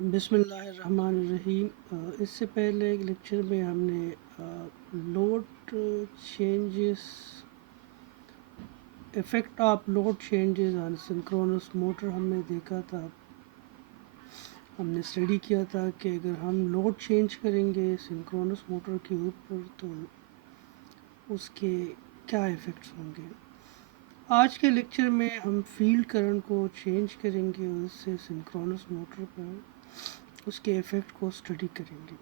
बिस्मिल्लाहिर्रहमानिर्रहीम। इससे पहले एक लेक्चर में हमने load changes effect of load changes on synchronous motor हमने देखा था। हमने स्टडी किया था कि अगर हम लोड चेंज करेंगे सिंक्रोनस मोटर के ऊपर तो उसके क्या इफ़ेक्ट्स होंगे। आज के लेक्चर में हम फील्ड करंट को चेंज करेंगे और उससे सिंक्रोनस मोटर पर उसके इफ़ेक्ट को स्टडी करेंगे।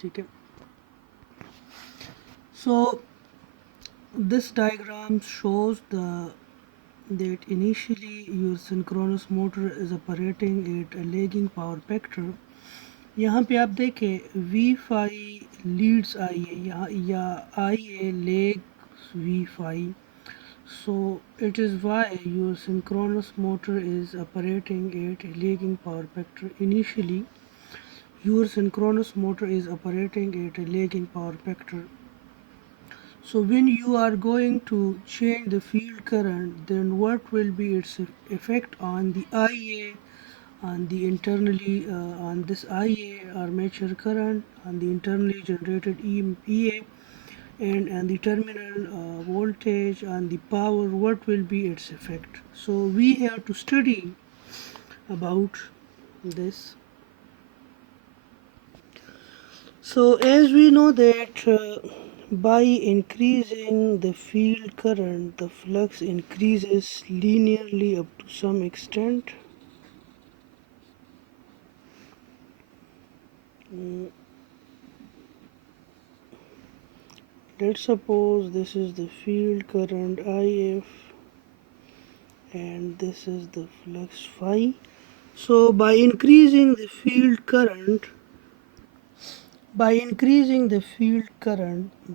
ठीक है। So this diagram shows that initially your synchronous motor is operating at a lagging power factor. यहाँ पे आप देखें V5 लीड्स आई है यहाँ या आई है legs V5. So it is why your synchronous motor is operating at a lagging power factor. Initially your synchronous motor is operating at a lagging power factor. So when you are going to change the field current, then what will be its effect on the IA, on the internally on this IA armature current, on the internally generated EA, and the terminal voltage, on the power? What will be its effect? So we have to study about this. So as we know that by increasing the field current, the flux increases linearly up to some extent. Let's suppose this is the field current IF and this is the flux phi. So by increasing the field current,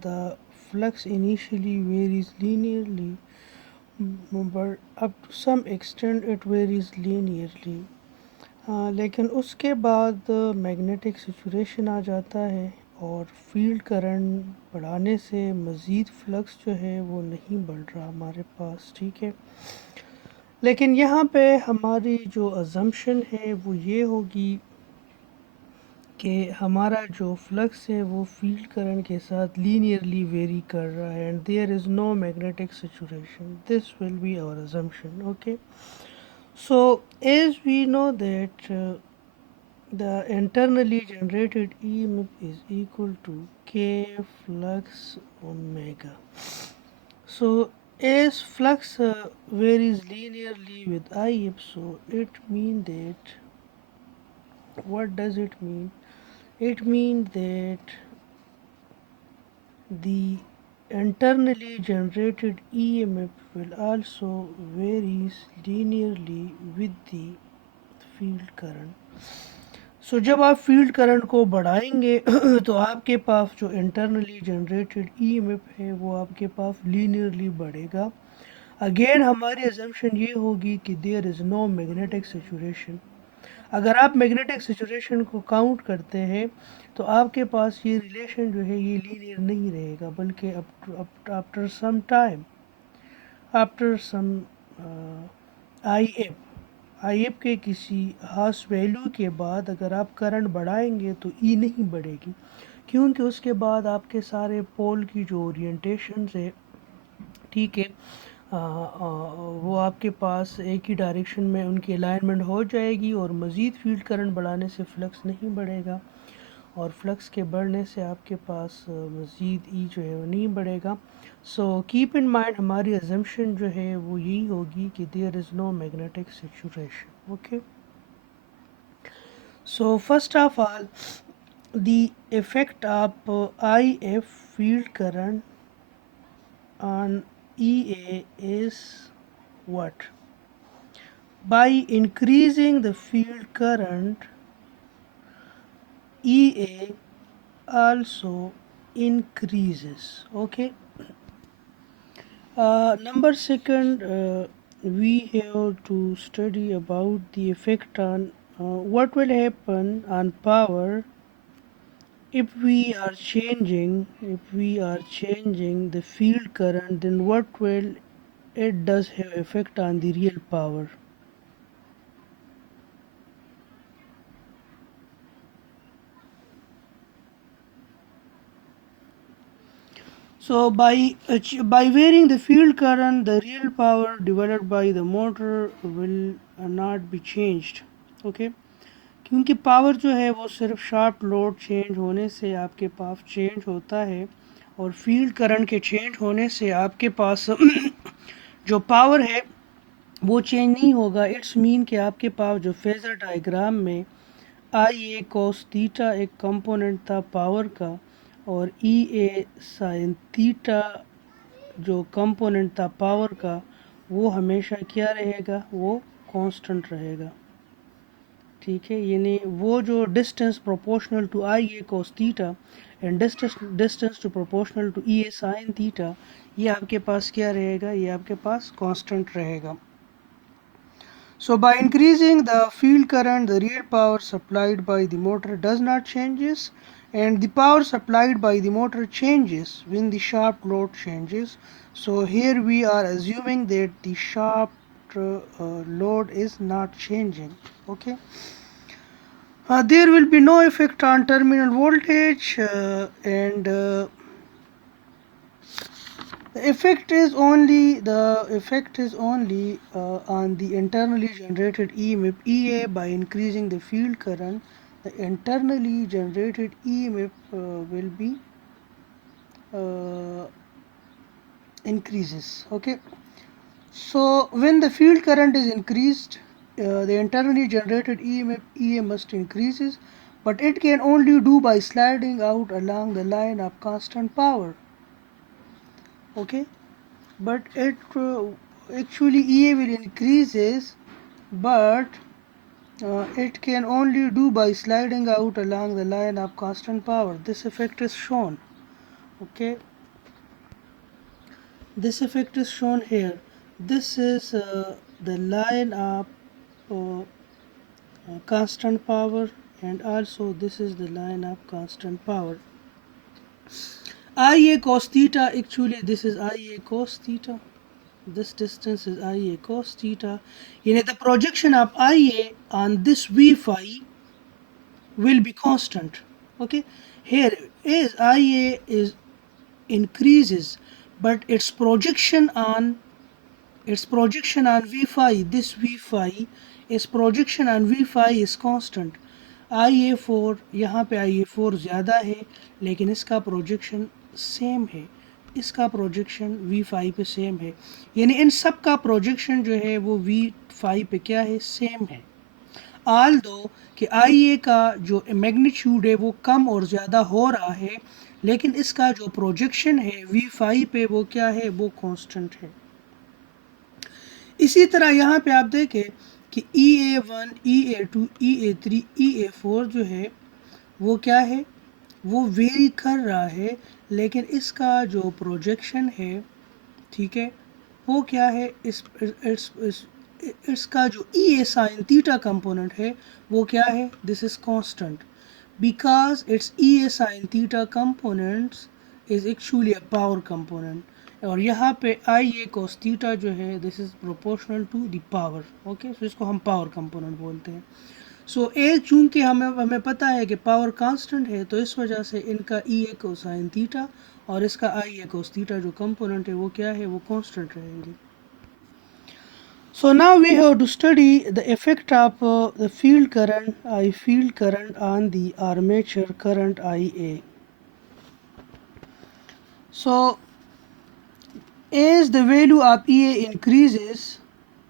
the flux initially varies linearly, but up to some extent it varies linearly. लेकिन उसके बाद magnetic situation आ जाता है और field current बढ़ाने से मज़ीद फ्लक्स जो है वो नहीं बढ़ रहा हमारे पास। ठीक है, लेकिन यहाँ पे हमारी जो अजम्पशन है वो ये होगी कि हमारा जो फ्लक्स है वो फील्ड करंट के साथ लीनियरली वेरी कर रहा है and there is no magnetic सिचुएशन. This will be our assumption. Okay, so as we know that the internally generated EMF is equal to K flux omega. So as flux varies linearly with IF, so it means that, what does it mean? It means that the internally generated EMF will also varies linearly with the field current. सो जब आप field current को बढ़ाएंगे तो आपके पास जो internally generated EMF है वो आपके पास लीनियरली बढ़ेगा. अगेन हमारी अजम्पशन ये होगी कि देयर इज़ नो मैग्नेटिक सिचुएशन. अगर आप मैग्नेटिक सिचुएशन को काउंट करते हैं तो आपके पास ये रिलेशन जो है ये लीनियर नहीं रहेगा, बल्कि after some time, after some I F के किसी खास वैल्यू के बाद अगर आप करंट बढ़ाएंगे तो ई नहीं बढ़ेगी, क्योंकि उसके बाद आपके सारे पोल की जो ओरिएंटेशन है, ठीक है, वो आपके पास एक ही डायरेक्शन में उनकी अलाइनमेंट हो जाएगी और मज़ीद फील्ड करंट बढ़ाने से फ्लक्स नहीं बढ़ेगा और फ्लक्स के बढ़ने से आपके पास मज़ीद ई जो है वो नहीं बढ़ेगा. सो कीप इन माइंड हमारी अजम्पशन जो है वो यही होगी कि देयर इज़ नो मैग्नेटिक सिचुएशन. Okay, so first of all the effect of IF field current on EA is what? By increasing the field current, EA also increases. Okay. Number second, we have to study about the effect on what will happen on power if we are changing the field current, then what will it does have effect on the real power. So by varying the field current, the real power divided by the motor will not be changed. Okay, क्योंकि पावर जो है वो सिर्फ sharp load change होने से आपके पास चेंज होता है, और फील्ड करंट के चेंज होने से आपके पास जो पावर है वो चेंज नहीं होगा. इट्स मीन कि आपके पास जो फेज़र डायग्राम में आई ए कोस थीटा एक कंपोनेंट था पावर का, और ई ए साइन थीटा जो कंपोनेंट था पावर का, वो हमेशा क्या रहेगा, वो कांस्टेंट रहेगा. ठीक है, यानी वो जो distance proportional to I A cos theta and distance to proportional to E A sine theta, ये आपके पास क्या रहेगा, ये आपके पास कांस्टेंट रहेगा. So by increasing the field current, the real power supplied by the motor does not changes, and the power supplied by the motor changes when the shaft load changes. So here we are assuming that the shaft load is not changing. Okay. There will be no effect on terminal voltage, and the effect is only on the internally generated EMF EA. By increasing the field current, the internally generated EMF will be increases. Okay, so when the field current is increased, the internally generated EMF EA must increases, but it can only do by sliding out along the line of constant power. Okay, but it actually EA will increases, but it can only do by sliding out along the line of constant power. This effect is shown. Okay, this effect is shown here. This is the line of constant power, and also this is the line of constant power. Ia cos theta, actually this is Ia cos theta, this distance is Ia cos theta. The projection of Ia on this V phi will be constant. Okay, here is Ia is increases, but its projection on V phi, this V phi, its projection on V phi is constant. Ia4, यहाँ पे Ia4 ज़्यादा है, लेकिन इसका projection same है, इसका projection V5 पे सेम है, यानी इन सब का प्रोजेक्शन जो है वो V5 पे क्या है, सेम है. आल दो कि Ia का जो मैग्नीट्यूड है वो कम और ज़्यादा हो रहा है, लेकिन इसका जो प्रोजेक्शन है V5 पे वो क्या है, वो कांस्टेंट है. इसी तरह यहाँ पे आप देखें कि EA1, EA2, EA3, EA4 जो है वो क्या है, वो वेरी कर रहा है, लेकिन इसका जो प्रोजेक्शन है, ठीक है, वो क्या है, इसका जो EA साइन थीटा कंपोनेंट है वो क्या है, this is constant, because it's EA sine theta components is actually a power component, और यहाँ पे Ia cos थीटा जो है this is proportional to the power. Okay, so इसको हम पावर कंपोनेंट बोलते हैं. सो एक चूंकि हमें पता है कि पावर कांस्टेंट है, तो इस वजह से इनका Ia कोसाइन थीटा और इसका Ia cos थीटा जो कंपोनेंट है वो क्या है, वो कांस्टेंट रहेंगे. So now we have to study the effect of the field current on the armature current Ia. So as the value of EA increases,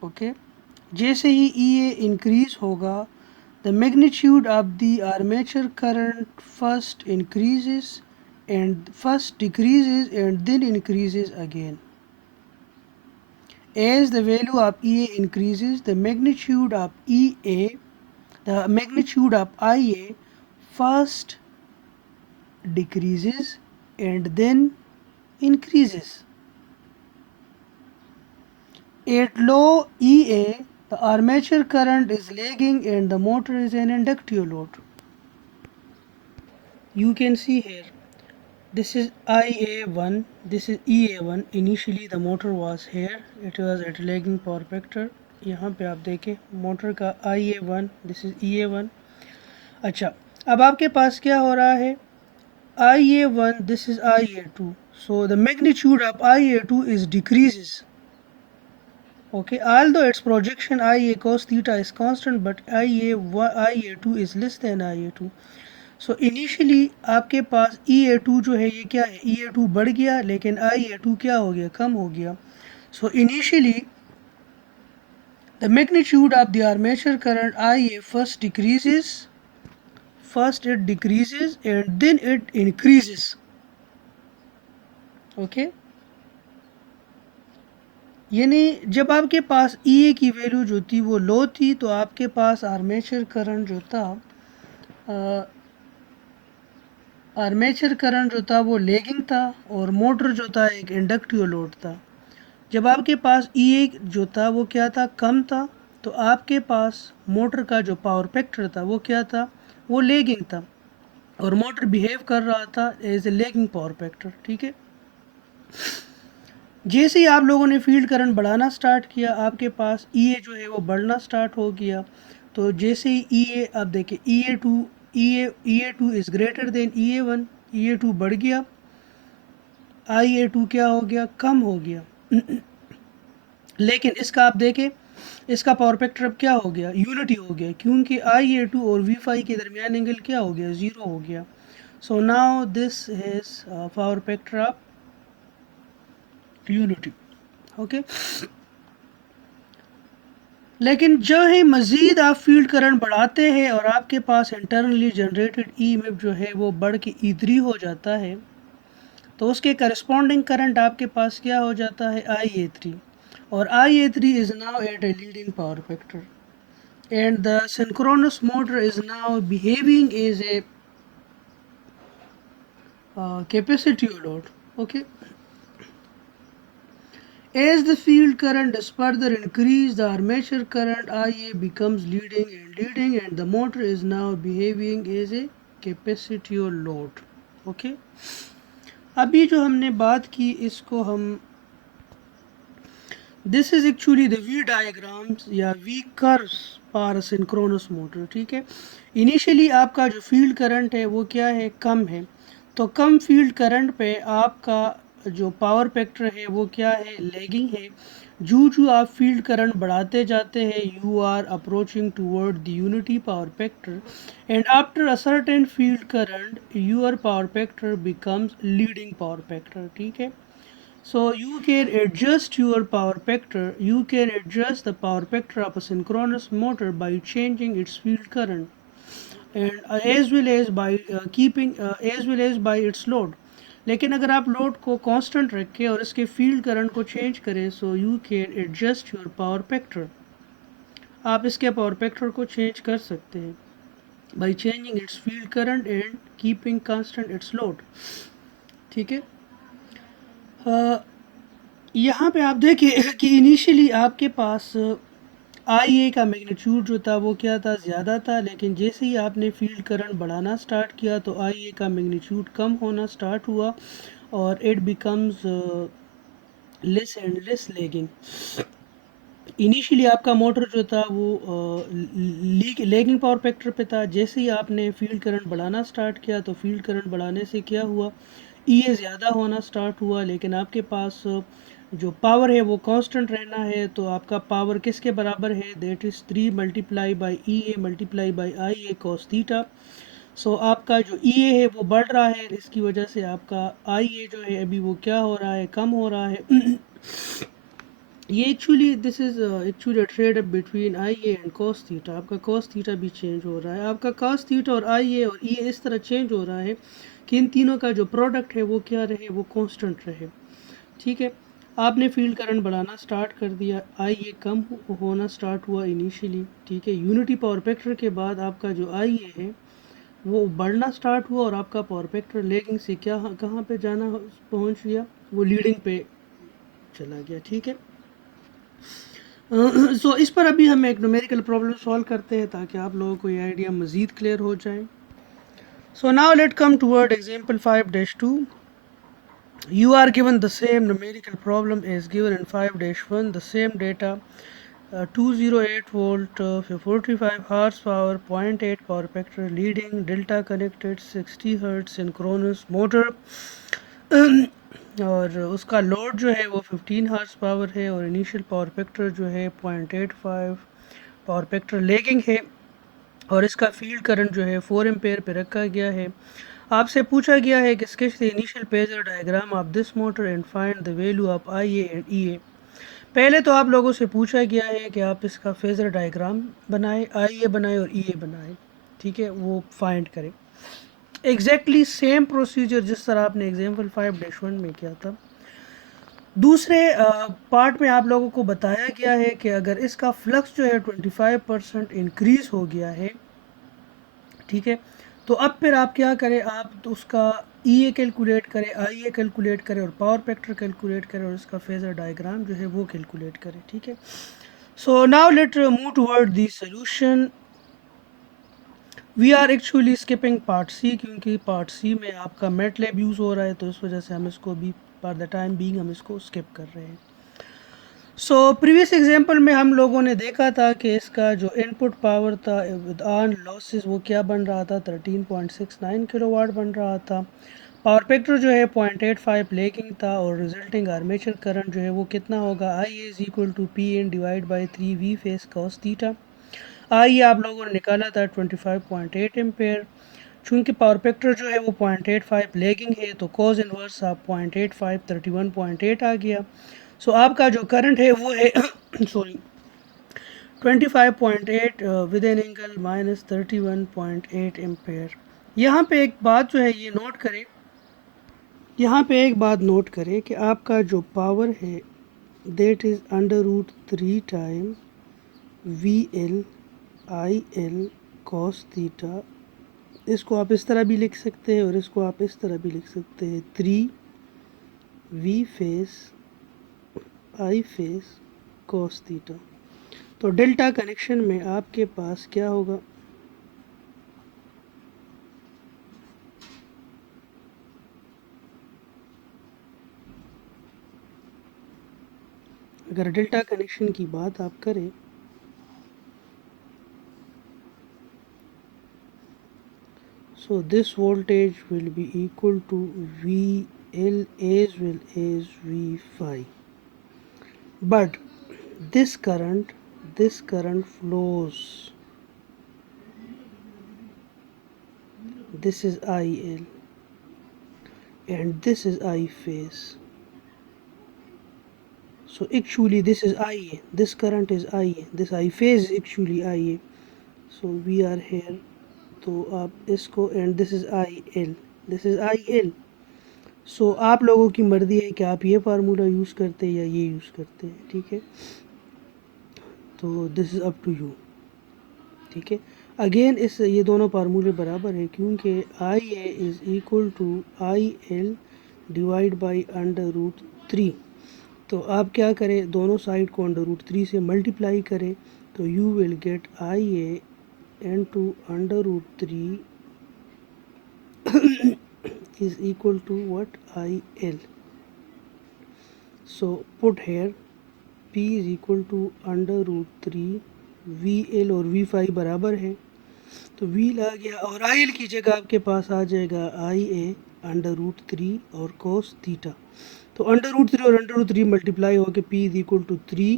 okay, जैसे ही EA increase होगा, the magnitude of the armature current first increases and first decreases and then increases again. As the value of EA increases, the magnitude of IA first decreases and then increases. At low EA, the armature current is lagging and the motor is an inductive load. You can see here, this is IA1, this is EA1. Initially the motor was here, it was at lagging power factor. यहाँ पे आप देखें मोटर का IA1, this is EA1. अच्छा, अब आपके पास क्या हो रहा है, IA1, this is IA2. So the magnitude of IA2 is decreases. Okay, although its projection IA cos theta is constant, but IA2 is less than IA2. So initially आपके पास EA2 जो है ये क्या है, EA2 बढ़ गया, लेकिन IA2 क्या हो गया, कम हो गया. So initially the magnitude of the armature current IA first it decreases and then it increases. Okay, यानी जब आपके पास EA की वैल्यू जो थी वो लो थी, तो आपके पास आर्मेचर करंट जो था वो लेगिंग था, और मोटर जो था एक इंडक्टिव लोड था. जब आपके पास EA जो था वो क्या था, कम था, तो आपके पास मोटर का जो पावर फैक्टर था वो क्या था, वो लेगिंग था, और मोटर बिहेव कर रहा था as a lagging power factor. ठीक है, जैसे ही आप लोगों ने फील्ड करंट बढ़ाना स्टार्ट किया, आपके पास EA जो है वो बढ़ना स्टार्ट हो गया. तो जैसे ही EA, आप देखिए EA2 is greater than EA1, EA2 बढ़ गया, IA2 क्या हो गया, कम हो गया. लेकिन इसका आप देखें, इसका पावर फैक्टर अब क्या हो गया, यूनिटी हो गया, क्योंकि IA2 और V5 के दरमियान एंगल क्या हो गया, ज़ीरो हो गया. So now this is power factor of unity. Okay, लेकिन जो है मज़ीद आप फील्ड करंट बढ़ाते हैं और आपके पास इंटरनली जनरेटेड EMF जो है वो बढ़ के E3 हो जाता है, तो उसके करस्पॉन्डिंग करंट आपके पास क्या हो जाता है, IA3, और IA3 is now at a leading power factor, and the synchronous motor is now behaving as a capacitive load. Okay, as the field current is further increased, the armature current IA becomes leading, and the motor is now behaving as a capacitive load. Okay, अभी जो हमने बात की इसको हम, this is actually the V diagrams या V curves for a synchronous motor. ठीक है, इनिशियली आपका जो फील्ड करंट है वो क्या है, कम है, तो कम फील्ड करंट पे आपका जो पावर फैक्टर है वो क्या है, लेगिंग है. जो आप फील्ड करंट बढ़ाते जाते हैं, you are approaching toward the unity power factor, and after a certain field current your power factor becomes leading power factor. ठीक है, so you can adjust your power factor, you can adjust the power factor of a synchronous motor by changing its field current and as well as by keeping as well as by its load. लेकिन अगर आप लोड को कांस्टेंट रखें और इसके field current को चेंज करें, so you can adjust your power factor, आप इसके पावर फैक्टर को चेंज कर सकते हैं by changing it's field current and keeping constant it's load. ठीक है, यहाँ पे आप देखिए कि इनिशियली आपके पास IA का मैग्नीट्यूड जो था वो क्या था, ज़्यादा था, लेकिन जैसे ही आपने फील्ड करंट बढ़ाना स्टार्ट किया तो IA का मैग्नीट्यूड कम होना स्टार्ट हुआ और it becomes less and less lagging. Initially आपका मोटर जो था वो लेगिंग पावर फैक्टर पे था. जैसे ही आपने फील्ड करंट बढ़ाना स्टार्ट किया तो फील्ड करंट बढ़ाने से क्या हुआ, EA ज़्यादा होना स्टार्ट हुआ, लेकिन आपके पास जो पावर है वो कांस्टेंट रहना है, तो आपका पावर किसके बराबर है, that is 3 multiply by EA multiply by IA cos theta. So आपका जो EA है वो बढ़ रहा है, इसकी वजह से आपका IA जो है अभी वो क्या हो रहा है, कम हो रहा है. ये actually this is actually trade up between IA and cos theta. आपका कॉस थीटा भी चेंज हो रहा है, आपका कॉस थीटा और IA और EA इस तरह चेंज हो रहा है कि इन तीनों का जो प्रोडक्ट है वो क्या रहे, वो कांस्टेंट रहे. ठीक है, आपने फील्ड करंट बढ़ाना स्टार्ट कर दिया, IA कम होना स्टार्ट हुआ इनिशियली. ठीक है, यूनिटी पावर फैक्टर के बाद आपका जो IA है वो बढ़ना स्टार्ट हुआ और आपका पावर फैक्टर लेगिंग से क्या कहाँ पे जाना पहुँच गया, वो लीडिंग पे चला गया. ठीक है, सो इस पर अभी हम एक न्यूमेरिकल प्रॉब्लम सॉल्व करते हैं ताकि आप लोगों को ये आइडिया मज़ीद क्लियर हो जाए. सो now late come toward example 5-2. You are given the same numerical problem as given in 5-1, the same data, 208 volt, 45 horsepower, zero point 0.8 power factor, leading, delta connected, 60 hertz synchronous motor. और उसका लोड जो है वो 15 हार्स पावर है और initial power factor जो है 0.85 power factor lagging है और इसका फील्ड करंट जो है 4 एम्पेयर पे रखा गया है। आपसे पूछा गया है कि sketch the initial phasor diagram of this motor and find the value of I A and E A. पहले तो आप लोगों से पूछा गया है कि आप इसका फेजर डायग्राम बनाएं, आई ए बनाएं और ई ए बनाएं, ठीक है, वो फाइंड करें। एग्जैक्टली सेम प्रोसीजर जिस तरह आपने एग्जाम्पल 5-1 में किया था। दूसरे पार्ट में आप लोगों को बताया गया है कि अगर इसका फ्लक्स जो है 25% इंक्रीज हो गया है, ठीक है, तो अब फिर आप क्या करें, आप तो उसका ई ए कैलकुलेट करें, आई ए कैलकुलेट करें और पावर फैक्टर कैलकुलेट करें और इसका फेजर डायग्राम जो है वो कैलकुलेट करें, ठीक है। So now let move toward the solution. We are actually skipping part C क्योंकि पार्ट सी में आपका मैटलैब यूज़ हो रहा है, तो इस वजह से हम इसको भी फॉर द टाइम बीइंग हम इसको स्किप कर रहे हैं। सो प्रीवियस एग्जांपल में हम लोगों ने देखा था कि इसका जो इनपुट पावर था विद ऑन लॉसेस वो क्या बन रहा था, 13.69 किलोवाट बन रहा था। पावर फैक्टर जो है 0.85 लैगिंग था और रिजल्टिंग आर्मेचर करंट जो है वो कितना होगा, I is equal to P N divide by 3 V phase cos theta. आई आप लोगों ने निकाला था 25.8 एम्पेयर। चूँकि पावर फैक्टर जो है वो 0.85 लैगिंग है तो कॉज इनवर्स आप 0.85 31.8 आ गया। सो आपका जो करंट है वो है सॉरी 25.8 विद एन एंगल माइनस 31.8 एम्पेयर। यहाँ पे एक बात जो है ये नोट करें, यहाँ पे एक बात नोट करें कि आपका जो पावर है that is under root 3 time V L I L cos theta. इसको आप इस तरह भी लिख सकते हैं और इसको आप इस तरह भी लिख सकते हैं, 3 V phase I phase cos theta. तो डेल्टा कनेक्शन में आपके पास क्या होगा, अगर डेल्टा कनेक्शन की बात आप करें so this voltage will be equal to VL as well as V phi, but this current flows, this is IL and this is I phase. So actually this is IA, this current is IA, this I phase is actually IA. So we are here, तो आप इसको and this is I L, this is I L. So आप लोगों की मर्ज़ी है कि आप ये फार्मूला यूज़ करते हैं या ये यूज़ करते हैं, ठीक है, तो this is up to you, ठीक है। अगेन इस ये दोनों फार्मूले बराबर है क्योंकि I A is equal to I L divide by under root 3। तो आप क्या करें, दोनों साइड को अंडर रूट 3 से मल्टीप्लाई करें तो you will get I A into under root 3 is equal to what, IL. So put here P is equal to under root 3 VL और V phi बराबर है, तो V आ गया और IL की जगह आपके पास आ जाएगा IA अंडर रूट 3 और cos थीटा। तो अंडर रूट 3 और अंडर रूट 3 मल्टीप्लाई होकर P is equal to 3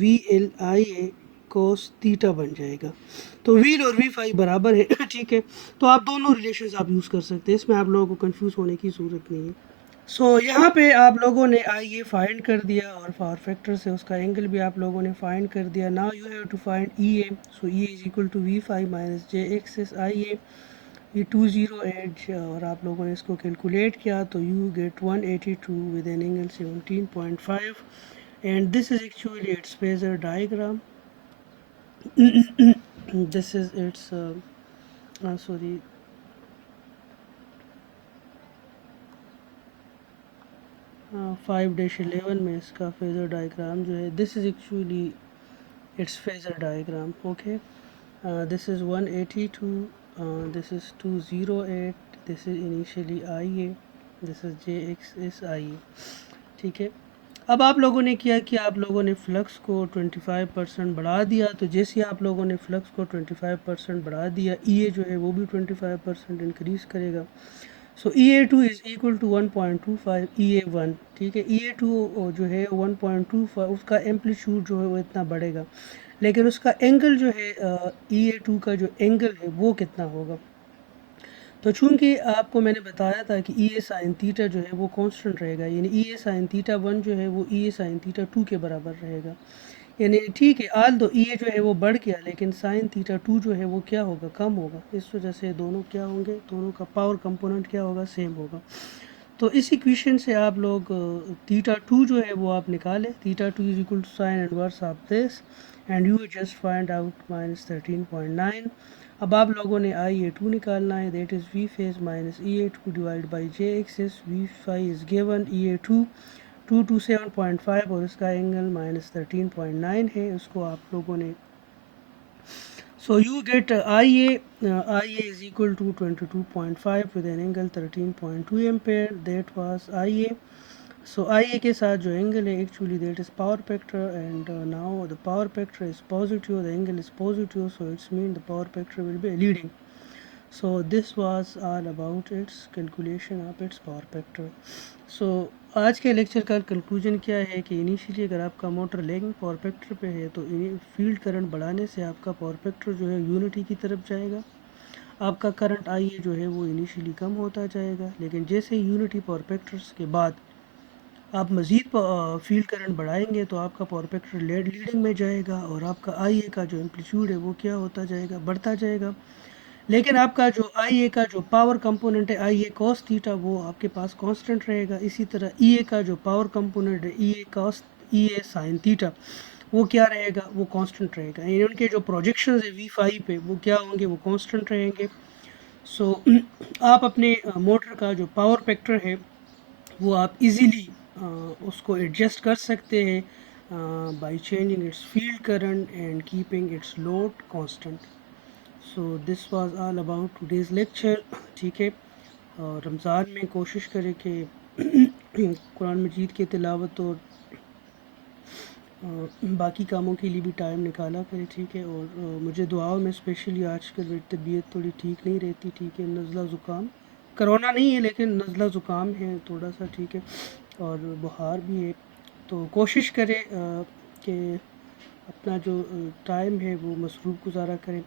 VL IA cos theta बन जाएगा। तो वील और वी फाई बराबर है ठीक है, तो आप दोनों रिलेशंस आप यूज़ कर सकते हैं, इसमें आप लोगों को कंफ्यूज होने की ज़रूरत नहीं है। सो यहाँ पे आप लोगों ने आई ए फाइंड कर दिया और पावर फैक्टर से उसका एंगल भी आप लोगों ने फाइंड कर दिया। Now you have to find E A. So E is equal to V phi minus j X S I A, ये 208 और आप लोगों ने इसको कैलकुलेट किया तो you get 182 with an angle 17.5 and this is actually it's phasor diagram. this is its sorry 5-11 में इसका फेजर डायग्राम जो है, this is actually it's phasor diagram, okay. This is 182, this is 208, this is initially I A, this is j X S I A, ठीक है। अब आप लोगों ने किया कि आप लोगों ने फ्लक्स को 25% बढ़ा दिया, तो जैसे आप लोगों ने फ्लक्स को 25% बढ़ा दिया, ई ए जो है वो भी 25% इंक्रीज़ करेगा। सो EA2 इज़ इक्वल टू 1.25 EA1, ठीक है। EA2 जो है 1.25, उसका एम्पलीट्यूड जो है वो इतना बढ़ेगा, लेकिन उसका एंगल जो है EA2 का जो एंगल है वो कितना होगा। तो चूंकि आपको मैंने बताया था कि ई ए साइन थीटा जो है वो कांस्टेंट रहेगा, यानी ई ए साइन थीटा 1 जो है वो ई ए साइन थीटा 2 के बराबर रहेगा। यानी ठीक है, आल दो ई ए जो है वो बढ़ गया, लेकिन साइन थीटा 2 जो है वो क्या होगा, कम होगा। इस वजह से दोनों क्या होंगे, दोनों का पावर कंपोनेंट क्या होगा, सेम होगा। तो इस इक्वेशन से आप लोग थीटा 2 जो है वो आप निकालें। Theta 2 is equal to sine inverse of this, and you just find out -13.9। अब आप लोगों ने आई ए 2 निकालना है, that is V phase minus E A 2 divide by j axis. V phi is given E A 2 227.5 और इसका एंगल -13.9 है, उसको आप लोगों ने। So you get IA is equal to 22.5 with an angle 13.2 ampere. That was IA. So IA के साथ जो angle है, actually that is power factor, and now the power factor is positive, the angle is positive, so it's mean the power factor will be leading. So this was all about its calculation of its power factor. So आज के लेक्चर का कंक्लूजन क्या है कि इनिशियली अगर आपका motor lagging power factor पे है तो फील्ड करंट बढ़ाने से आपका पावर फैक्टर जो है यूनिटी की तरफ जाएगा। आपका करंट आई जो है वो इनिशियली कम होता जाएगा, लेकिन जैसे यूनिटी पावर फैक्टर्स के बाद आप मज़ीद फील्ड करंट बढ़ाएंगे तो आपका पावर फैक्टर लीडिंग में जाएगा और आपका आई का जो एम्पलीट्यूड है वो क्या होता जाएगा, बढ़ता जाएगा। लेकिन आपका जो आई ए का जो पावर कंपोनेंट है आई ए कॉस थीटा वो आपके पास कांस्टेंट रहेगा। इसी तरह ई ए का जो पावर कंपोनेंट है ई ए कॉस ई ए साइन थीटा वो क्या रहेगा, वो कांस्टेंट रहेगा। यानी उनके जो प्रोजेक्शंस है वी फाई पे वो क्या होंगे, वो कांस्टेंट रहेंगे। सो आप अपने मोटर का जो पावर फैक्टर है वो आप इजीली उसको एडजस्ट कर सकते हैं by changing it's field current and keeping it's load constant. So this was all about today's lecture, ठीक है। और रमज़ान में कोशिश करें कि कुरान मजीद की तिलावत और बाकी कामों के लिए भी टाइम निकाला करें, ठीक है। और मुझे दुआओं में स्पेशली आजकल मेरी तबीयत थोड़ी ठीक नहीं रहती, ठीक है। नज़ला ज़ुकाम, कोरोना नहीं है लेकिन नज़ला ज़ुकाम है थोड़ा सा, ठीक है, और बुखार भी है। तो कोशिश करें कि अपना जो टाइम है वो मसरूफ़ गुजारा करें।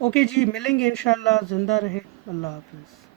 ओके जी, मिलेंगे इंशाल्लाह, ज़िंदा रहे, अल्लाह हाफ़िज़।